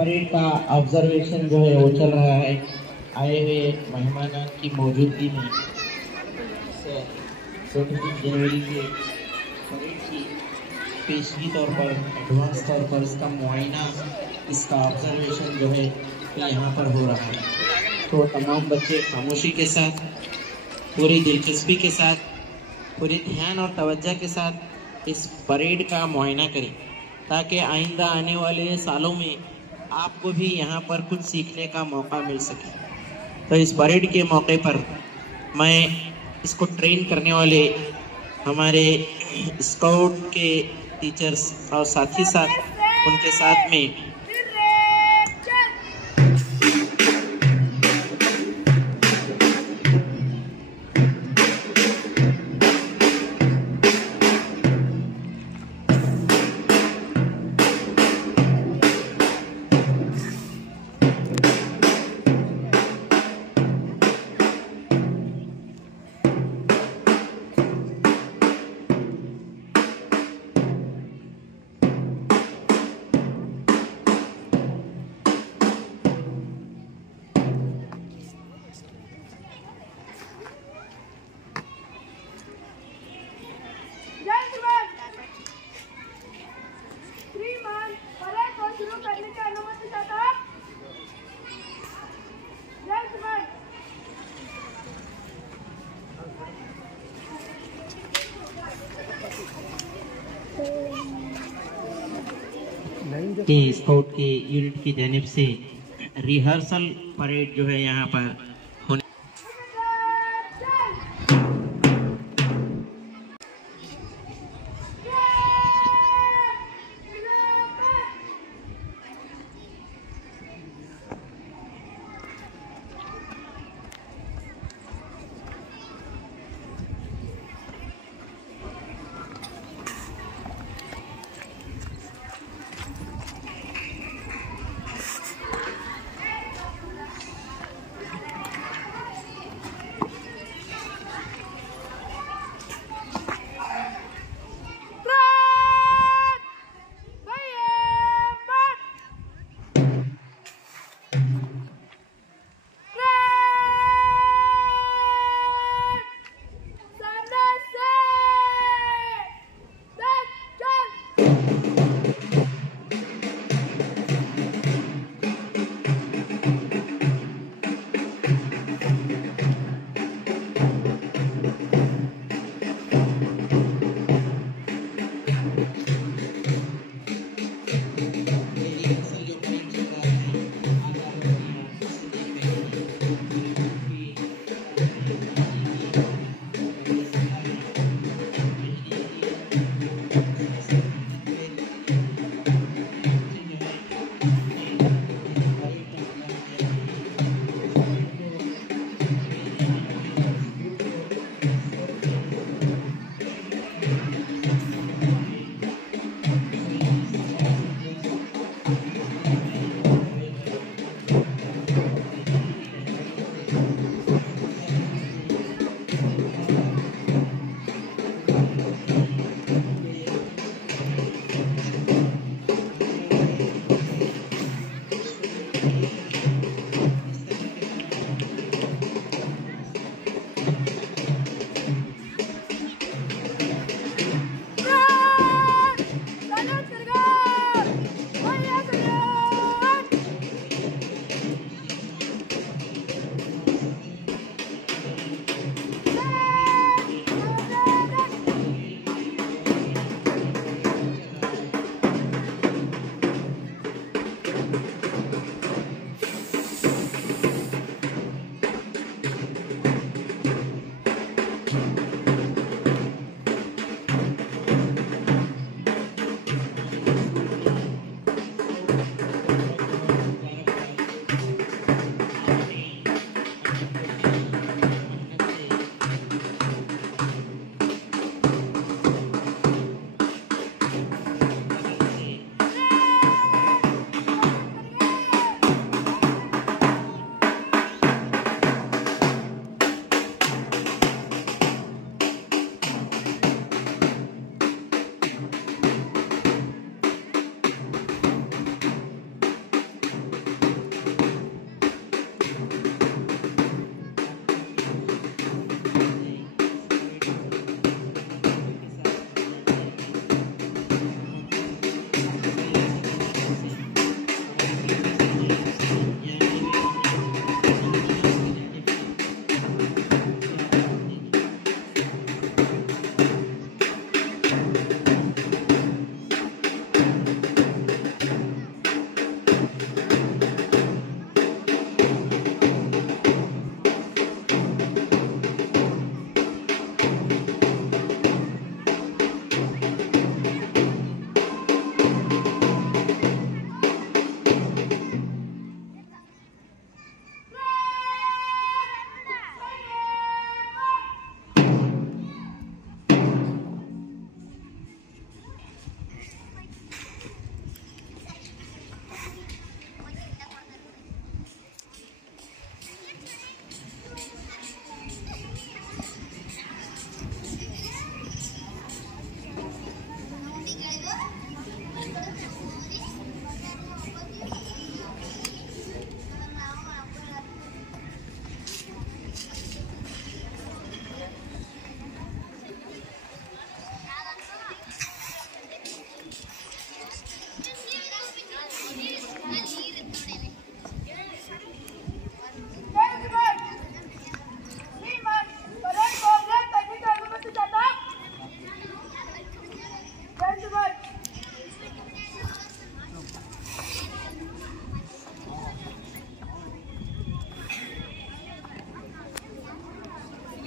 Parade का observation जो है वो चल रहा है। आए हुए मेहमानों की मौजूदगी में 26 जनवरी के परेड की पेशगी तौर पर, एडवांस तौर पर इसका मुआयना, इसका ऑब्जर्वेशन जो है यहाँ पर हो रहा है। तो तमाम बच्चे खामोशी के साथ, पूरी दिलचस्पी के साथ, पूरे ध्यान और तवज्जो के साथ इस परेड का मुआयना करें, ताकि आइंदा आने वाले सालों में आपको भी यहाँ पर कुछ सीखने का मौका मिल सके। तो इस परेड के मौके पर मैं इसको ट्रेन करने वाले हमारे स्काउट के टीचर्स और साथ ही साथ उनके साथ में के स्काउट के यूनिट की जानिब से रिहर्सल परेड जो है यहाँ पर होने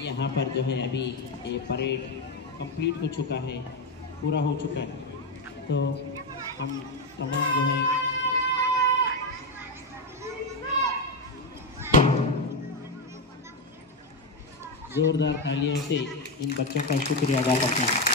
यहाँ पर जो है अभी ये परेड कंप्लीट हो चुका है, पूरा हो चुका है। तो हम तमाम जो है जोरदार तालियों से इन बच्चों का शुक्रिया अदा करते हैं।